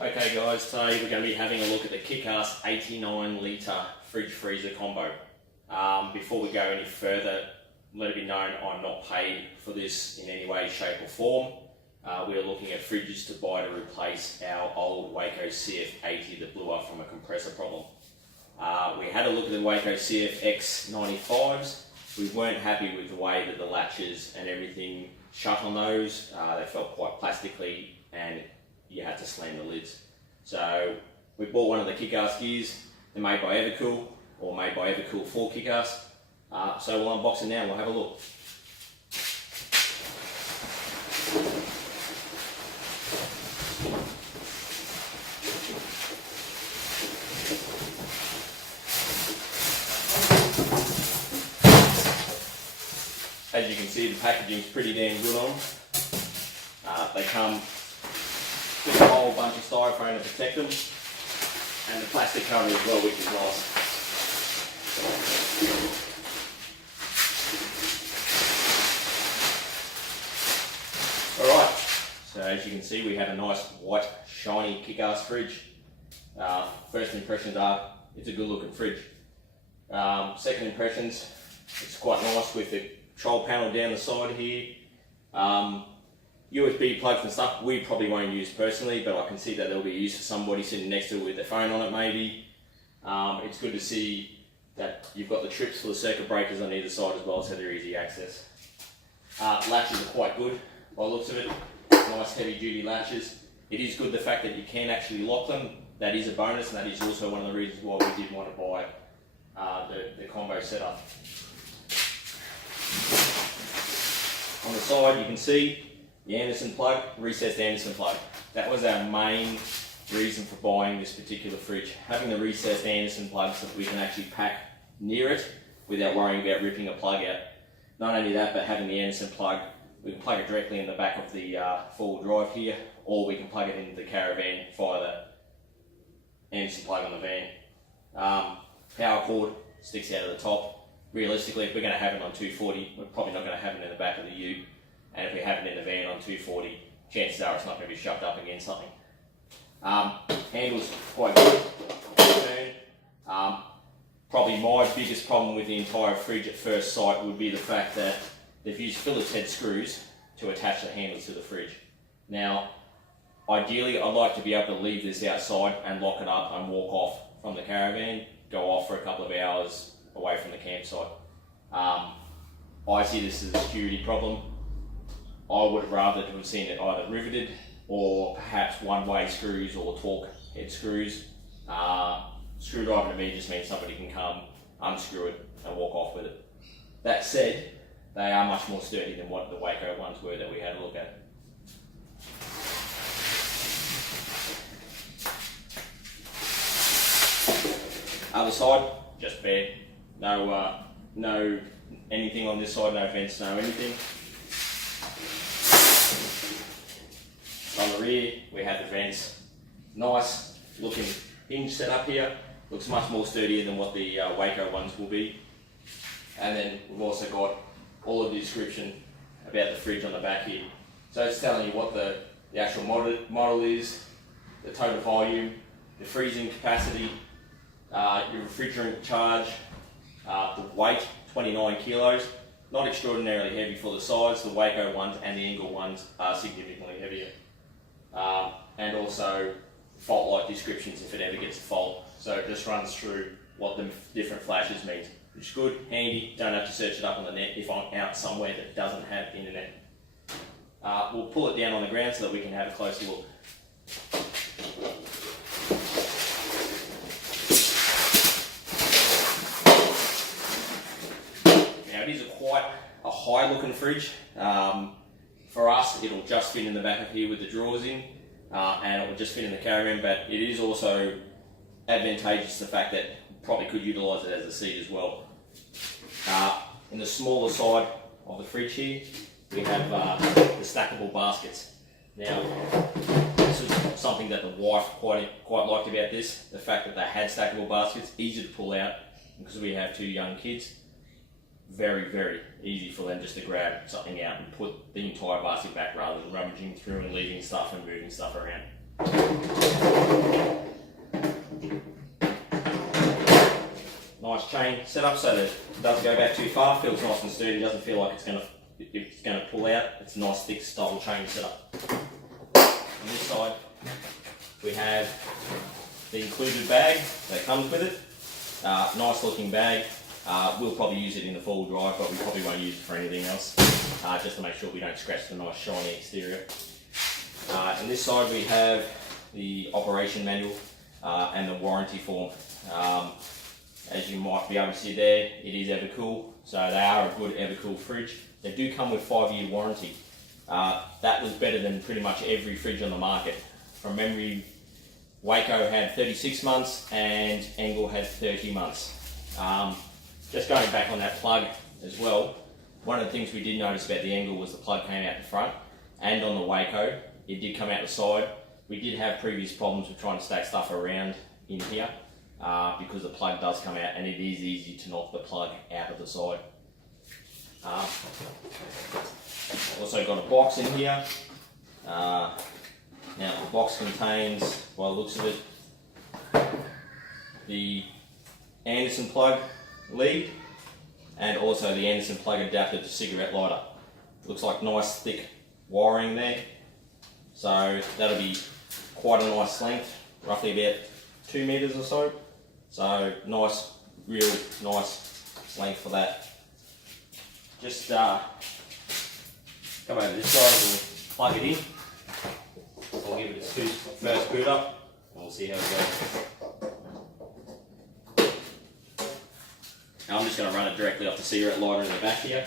Okay guys, today we're going to be having a look at the KickAss 89L fridge freezer combo. Before we go any further, let it be known I'm not paid for this in any way, shape or form. We are looking at fridges to buy to replace our old EvaKool CF80 that blew up from a compressor problem. We had a look at the EvaKool CF-X95s. We weren't happy with the way that the latches and everything shut on those. They felt quite plastically and you had to slam the lids. So we bought one of the KickAss gears. They're made by EvaKool, or made by EvaKool for KickAss. So we'll unbox it now and we'll have a look. As you can see, the packaging is pretty damn good on. They come with a whole bunch of styrofoam to protect them, and the plastic cover as well, which is nice. Alright, so as you can see, we have a nice white shiny KickAss fridge. First impressions are, it's a good looking fridge. Second impressions, it's quite nice with the control panel down the side here. USB plugs and stuff we probably won't use personally, but I can see that there'll be use for somebody sitting next to it with their phone on it maybe. It's good to see that you've got the trips for the circuit breakers on either side as well, so they're easy access. Latches are quite good by the looks of it. Nice heavy duty latches. It is good the fact that you can actually lock them. That is a bonus, and that is also one of the reasons why we did want to buy the combo setup. On the side you can see the Anderson plug, recessed Anderson plug. That was our main reason for buying this particular fridge. Having the recessed Anderson plug so that we can actually pack near it without worrying about ripping a plug out. Not only that, but having the Anderson plug, we can plug it directly in the back of the four-wheel drive here, or we can plug it into the caravan via the Anderson plug on the van. Power cord sticks out of the top. Realistically, if we're going to have it on 240, we're probably not going to have it in the back of the ute. And if we have it in the van on 240, chances are it's not going to be shoved up against something. Handle's quite good. Probably my biggest problem with the entire fridge at first sight would be the fact that they've used Phillips head screws to attach the handles to the fridge. Now, ideally I'd like to be able to leave this outside and lock it up and walk off from the caravan, go off for a couple of hours away from the campsite. I see this as a security problem. I would have rather have seen it either riveted or perhaps one-way screws or torque head screws. Screwdriver to me just means somebody can come, unscrew it and walk off with it. That said, they are much more sturdy than what the EvaKool ones were that we had a look at. Other side, just bare. No anything on this side, no vents, no anything. On the rear, we have the vents. Nice looking hinge set up here. Looks much more sturdier than what the EvaKool ones will be. And then we've also got all of the description about the fridge on the back here. So it's telling you what the actual model is, the total volume, the freezing capacity, your refrigerant charge, the weight, 29 kilos. Not extraordinarily heavy for the size. The EvaKool ones and the Engel ones are significantly heavier. And also fault light descriptions if it ever gets a fault. So it just runs through what the different flashes means, which is good, handy. Don't have to search it up on the net if I'm out somewhere that doesn't have internet. We'll pull it down on the ground so that we can have a closer look. Now it is quite a high looking fridge. For us, it'll just fit in the back of here with the drawers in, and it will just fit in the caravan, but it is also advantageous the fact that you probably could utilise it as a seat as well. In the smaller side of the fridge here, we have the stackable baskets. Now, this is something that the wife quite liked about this, the fact that they had stackable baskets, easy to pull out, because we have two young kids. Very, very easy for them just to grab something out and put the entire basket back rather than rummaging through and leaving stuff and moving stuff around. nice chain set up so that it doesn't go back too far, feels nice and sturdy, doesn't feel like it's going to pull out. It's a nice thick style chain set up. On this side we have the included bag that comes with it. Nice looking bag. We'll probably use it in the 4-wheel drive, but we probably won't use it for anything else, just to make sure we don't scratch the nice shiny exterior. On this side we have the operation manual and the warranty form. As you might be able to see there, it is EvaKool, so they are a good EvaKool fridge. They do come with 5-year warranty. That was better than pretty much every fridge on the market. From memory, Waco had 36 months and Engel had 30 months. Just going back on that plug as well, one of the things we did notice about the Engel was the plug came out the front, and on the Waco it did come out the side. We did have previous problems with trying to stack stuff around in here because the plug does come out and it is easy to knock the plug out of the side. Also got a box in here. Now the box contains, by the looks of it, the Anderson plug lead and also the Anderson plug adapter to cigarette lighter. Looks like nice thick wiring there, so that'll be quite a nice length, roughly about 2 meters or so. So nice, real nice length for that. Just come over this side, we'll plug it in. I'll give it its first boot up and we'll see how it goes. Now I'm just going to run it directly off the cigarette lighter in the back here.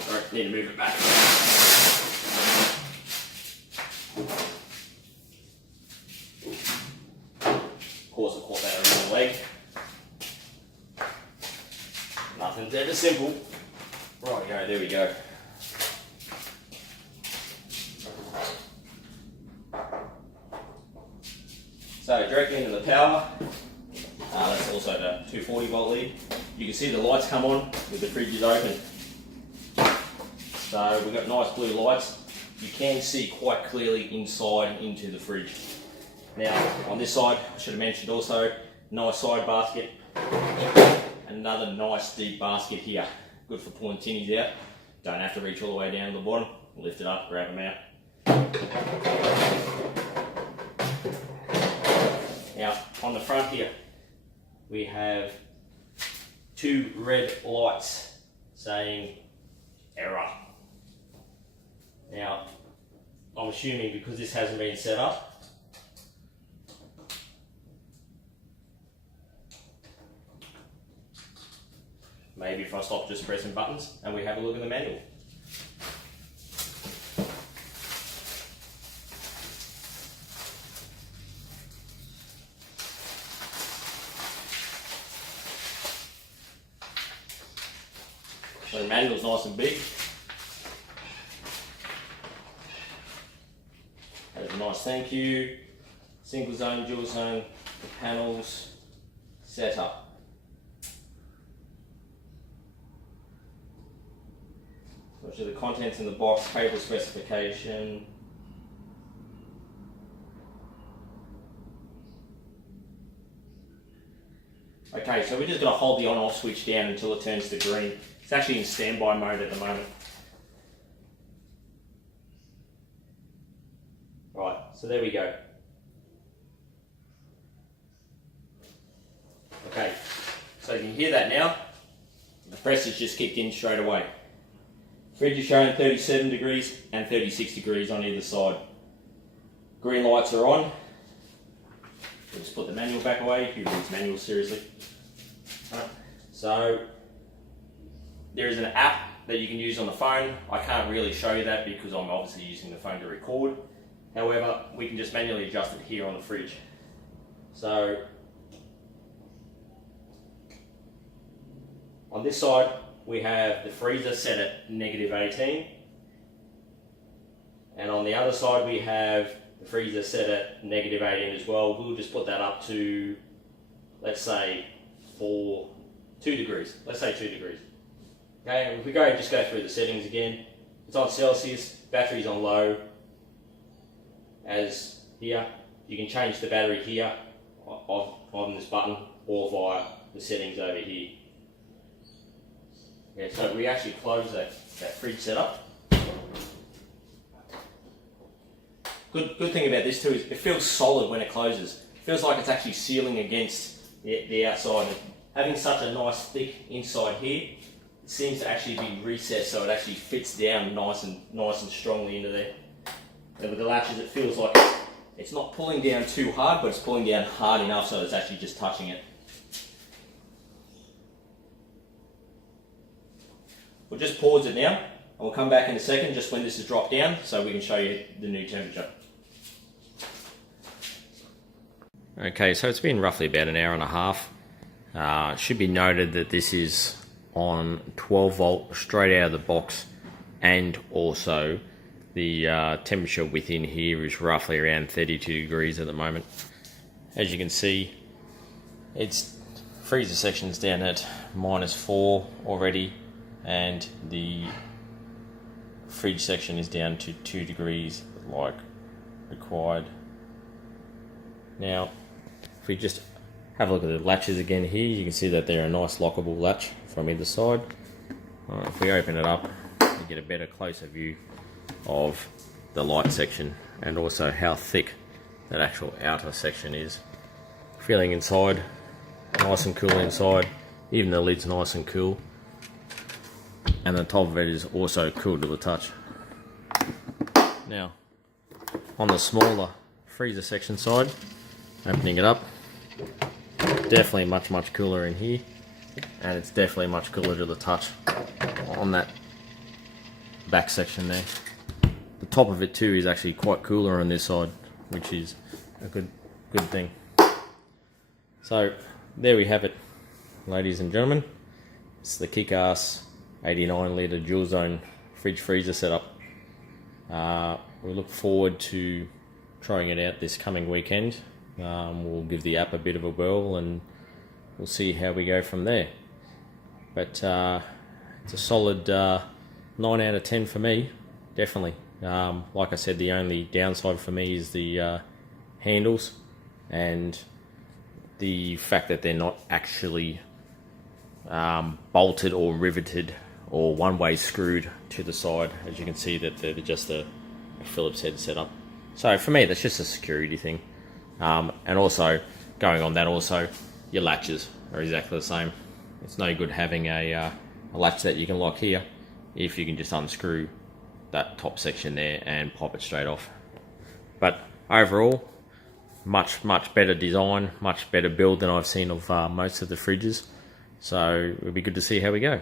Sorry, need to move it back. Of course I caught that around the leg. Nothing's ever simple. Right, there we go. So directly into the power, that's also the 240 volt lead. You can see the lights come on with the fridge is open. So we've got nice blue lights. You can see quite clearly inside into the fridge. Now on this side, I should have mentioned also, nice side basket. Another nice deep basket here. Good for pulling tinnies out. Don't have to reach all the way down to the bottom. Lift it up, grab them out. Now, on the front here, we have 2 red lights saying error. Now, I'm assuming because this hasn't been set up, maybe if I stop just pressing buttons and we have a look at the manual. So the manual's nice and big. Has a nice thank you, single zone, dual zone, the panels, setup. Which are the contents in the box, cable specification. Okay, so we're just going to hold the on-off switch down until it turns to green. It's actually in standby mode at the moment. Right, so there we go. Okay, so you can hear that now. The press has just kicked in straight away. Fridge is showing 37 degrees and 36 degrees on either side. Green lights are on. We'll just put the manual back away. Who reads manuals seriously? Right. So there is an app that you can use on the phone. I can't really show you that because I'm obviously using the phone to record. However, we can just manually adjust it here on the fridge. So on this side, we have the freezer set at -18, and on the other side we have the freezer set at -18 as well. We'll just put that up to, let's say, 2 degrees. Let's say 2 degrees. Okay, and if we just go through the settings again, it's on Celsius, battery's on low, as here. You can change the battery here on this button or via the settings over here. Yeah, so we actually close that fridge setup. Good thing about this too is it feels solid when it closes. It feels like it's actually sealing against the outside. And having such a nice thick inside here, it seems to actually be recessed so it actually fits down nice and strongly into there. And with the latches, it feels like it's not pulling down too hard, but it's pulling down hard enough so it's actually just touching it. We'll just pause it now, and we'll come back in a second just when this is dropped down so we can show you the new temperature. Okay, so it's been roughly about an hour and a half. It should be noted that this is on 12 volt straight out of the box, and also the temperature within here is roughly around 32 degrees at the moment. As you can see, its freezer section's down at -4 already, and the fridge section is down to 2 degrees like required. Now, if we just have a look at the latches again here, you can see that they're a nice lockable latch from either side. If we open it up, you get a better, closer view of the light section and also how thick that actual outer section is. Feeling inside, nice and cool inside, even the lid's nice and cool. And the top of it is also cool to the touch. Now, on the smaller freezer section side, opening it up, definitely much cooler in here, and it's definitely much cooler to the touch on that back section there. The top of it too is actually quite cooler on this side, which is a good thing. So there we have it, ladies and gentlemen. It's the KickAss 89 litre dual zone fridge freezer setup. We look forward to trying it out this coming weekend. We'll give the app a bit of a whirl and we'll see how we go from there. But it's a solid 9 out of 10 for me, definitely. Like I said, the only downside for me is the handles and the fact that they're not actually bolted or riveted or one-way screwed to the side. As you can see, that they're just a Phillips head setup. So for me, that's just a security thing. And also, going on that, also your latches are exactly the same. It's no good having a latch that you can lock here if you can just unscrew that top section there and pop it straight off. But overall, much better design, much better build than I've seen of most of the fridges. So it'll be good to see how we go.